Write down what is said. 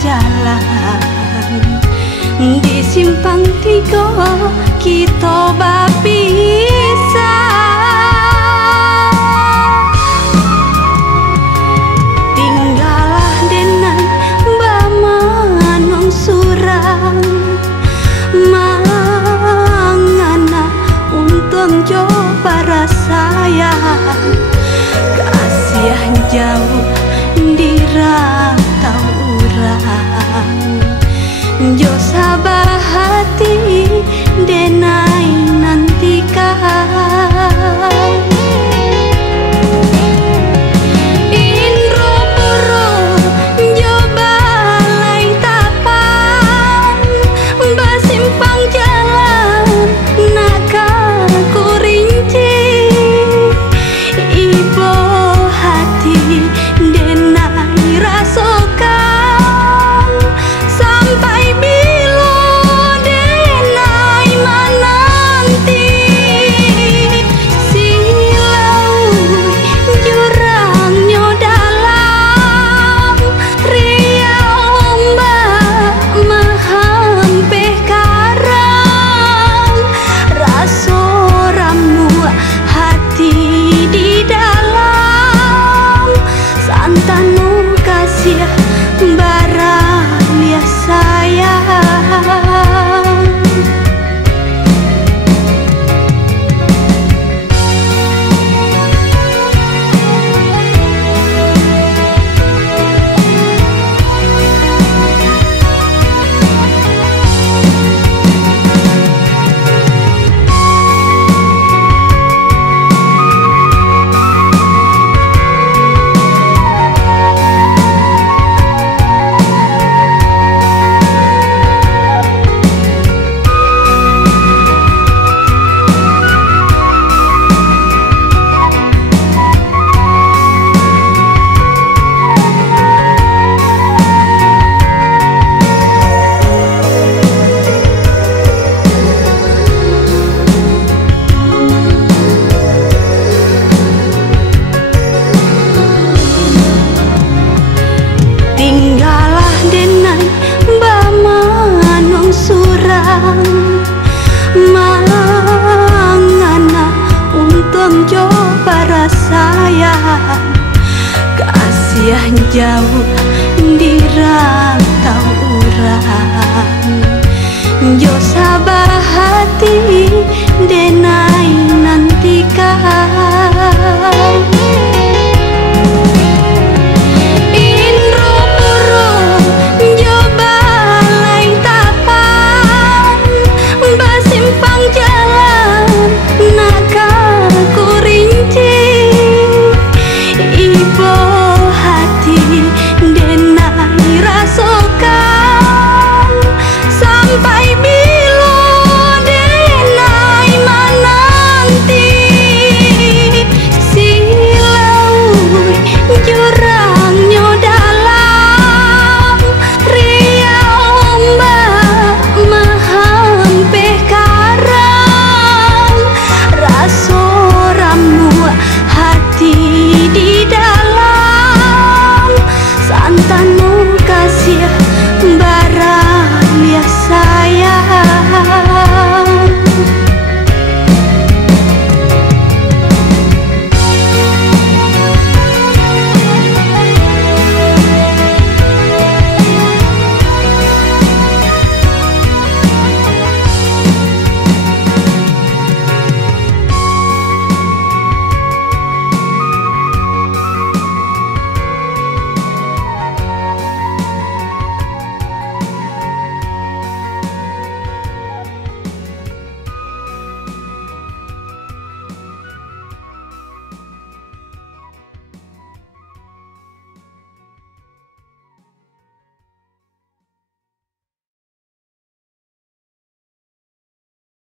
jalan di simpang tiga kita bapisah. Tinggalah denan bamanong surang mangana untung coba rasayang kasihan jauh dirantau urang jo sabah hati denai nantikan indro puro jo balai tapan basimpang jalan naka kurinci ibo hati denai rasokan sampai bilo denai mananti silau jurangnya dalam riau mbak mahampe karang raso ramu hati di dalam santanu kasih barang ya sayang. Tinggalah denai bamanong surang mangana untung coba rasayang kasihan jauh